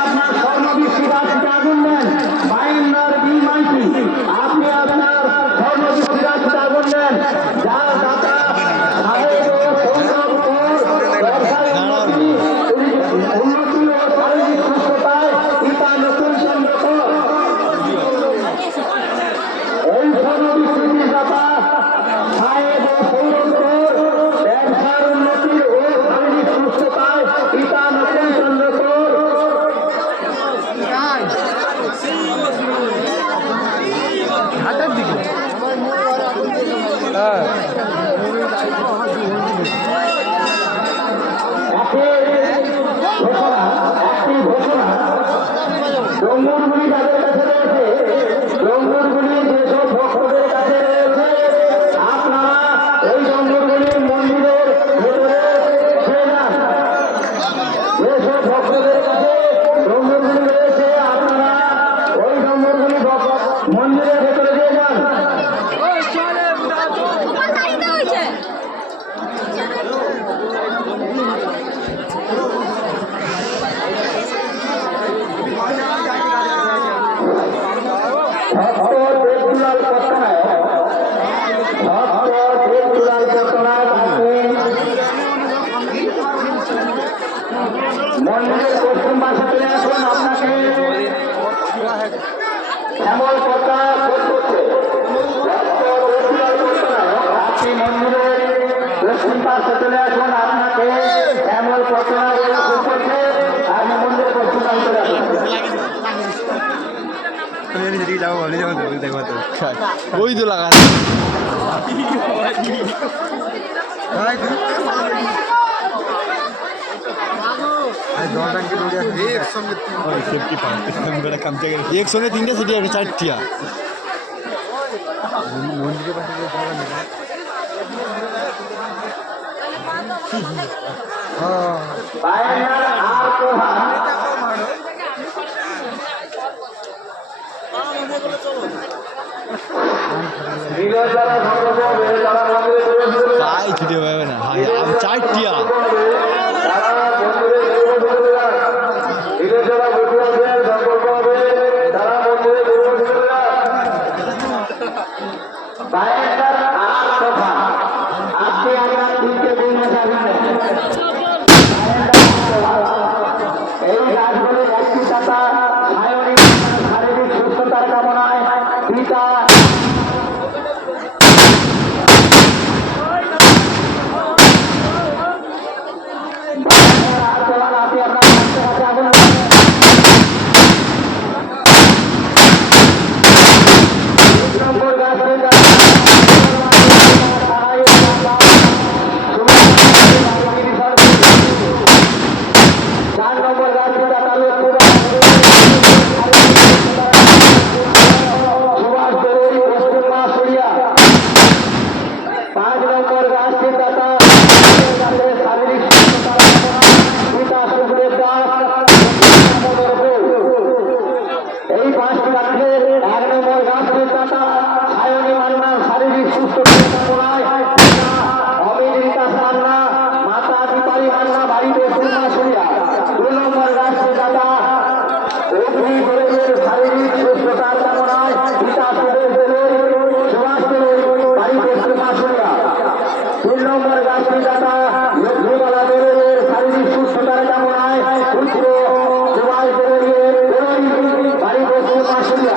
আপনার স্বর্ণবৃষ্টি গাছটা আগুন দেন বাইন্দার বিমানটি আপনি আপনার স্বর্ণবৃষ্টি গাছটা আগুন দেন যা দাতা উন্নতি ও শারীরিক সুস্থতায় পিতা নতুন চন্দ্রকর এই স্বর্ণবৃষ্টি দাতা সাহেব ও সৌরভকর ব্যবসার উন্নতি ও শারীরিক সুস্থতায় পিতা নতুন চন্দ্রকর হাতের দিকে জঙ্গলগুলি যাদের কাছে রয়েছে জঙ্গলগুলি যেসব ভক্তদের কাছে রয়েছে আপনারা ওই জঙ্গলগুলির মন্দিরের ভেতরে ছেড়ে যান যেসব ভক্তদের কাছে জঙ্গলগুলি রয়েছে আপনারা ওই জঙ্গলগুলি মন্দিরের ভেতরে দিয়ে যান মন্দিরের পশ্চিম পাশে চলে আসুন আপনাকে শ্যামল পর্দা করছে আপনি মন্দিরের পশ্চিম পাশে চলে আসুন আপনাকে শ্যামল পর্দা করছে আপনি মন্দিরের পশ্চিম পাশে চলে আসুন ওই তো লাগা একসঙ্গে তিনটে সিটি একটা চারটিয়া মন্দিরের তাই ছুটি হবে না ভাই আমি চারটিয়া আপনি আপনার দিকে এই গাছগুলির একটি পাতা শারীরিক সুস্থতার কামনায় পিতা এই পাঁচটি গাছের এক নম্বর গাছের দাতা সায়নী মান্না শারীরিক সুস্থতার কামনায় অমিতা মান্না মাতা দীপালি মান্না বাড়িতে পূর্ণা সরিয়া 2 নম্বর গাছের দাতা শারীরিক সুস্থতার কামনায় পিতা সুদেশ দেবের সুভাষ দেবের বাড়িতে পূর্ণা সরিয়া 3 নম্বর গাছের দাতা লক্ষ্মীবালা দেবের শারীরিক সুস্থতার কামনায় পুত্র সুভাষ দেবের বাড়িতে পূর্ণা সরিয়া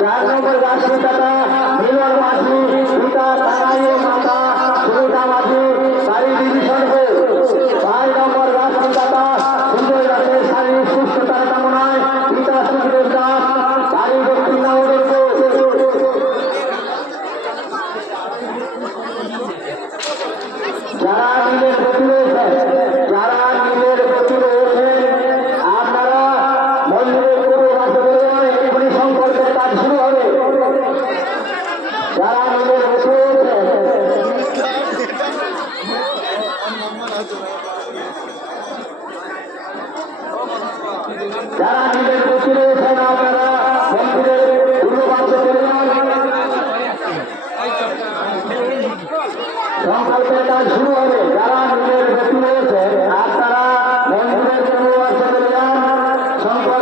4 নম্বর গাছের দাতা মিলন মাঝি পিতা তারাই মাতা সুবিধা মাঝি বাড়ি ডিভিশন 5 নম্বর গাছের দাতা সুন্দর গাছের শারীরিক সুস্থতার কামনায় পিতা সুখদেব দাস বাড়ি দক্ষিণ নবদুর্গ যারা নীলের প্রতি রয়েছেন আপনারা মন্দিরের পূর্ব পাশে এক্ষুনি সংকল্পের কাজ শুরু হবে যারা নীলের প্রতি রয়েছেন আপনারা মন্দিরের পূর্ব পাশে চলে যান সংকল্পের কাজ শুরু হবে যারা নীলের প্রতি রয়েছেন আপনারা মন্দিরের পূর্ব পাশে চলে যান শঙ্কর